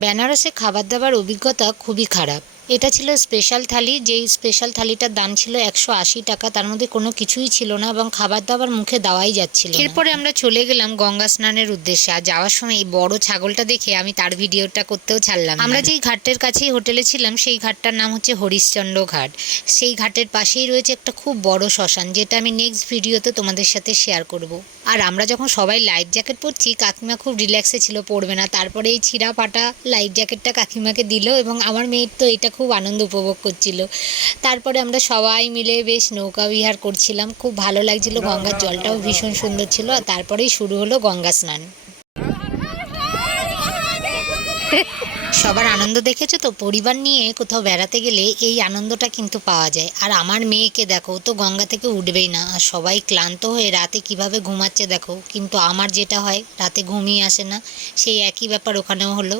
বেনারসে খাবার দাবার অভিজ্ঞতা খুবই খারাপ। এটা ছিল স্পেশাল থালি, যেই স্পেশাল থালিটার দাম ছিল 180 টাকা। তার মধ্যে কোনো কিছুই ছিল না এবং খাবার দাবার মুখে দেওয়াই যাচ্ছিল না। এরপরে আমরা চলে গেলাম গঙ্গা স্নানের উদ্দেশ্যে। আর যাওয়ার সময় এই বড় ছাগলটা দেখে আমি তার ভিডিওটা করতেও ছাড়লাম। আমরা যেই ঘাটের কাছেই হোটেলে ছিলাম সেই ঘাটটার নাম হচ্ছে হরিশ্চন্দ্র ঘাট। সেই ঘাটের পাশেই রয়েছে একটা খুব বড় শ্মশান, যেটা আমি নেক্সট ভিডিওতে তোমাদের সাথে শেয়ার করব। আর আমরা যখন সবাই লাইফ জ্যাকেট পরছি, কাকিমা খুব রিল্যাক্সে ছিল, পরবে না। তারপরে এই ছিঁড়া ফাটা লাইফ জ্যাকেটটা কাকিমাকে দিল এবং আমার মেয়ের তো এটা খুব আনন্দ উপভোগ করছিল। তারপরে আমরা সবাই মিলে বেশ নৌকা বিহার করছিলাম, খুব ভালো লাগছিল। গঙ্গার জলটাও ভীষণ সুন্দর ছিল। আর তারপরেই শুরু হলো গঙ্গা স্নান। সবার আনন্দ দেখেছো তো? পরিবার নিয়ে কোথাও বেড়াতে গেলে এই আনন্দটা কিন্তু পাওয়া যায়। আর আমার মেয়েকে দেখো, ও তো গঙ্গা থেকে উঠবেই না। আর সবাই ক্লান্ত হয়ে রাতে কিভাবে ঘুমাচ্ছে দেখো। কিন্তু আমার যেটা হয়, রাতে ঘুমিয়ে আসে না, সেই একই ব্যাপার ওখানেও হলো।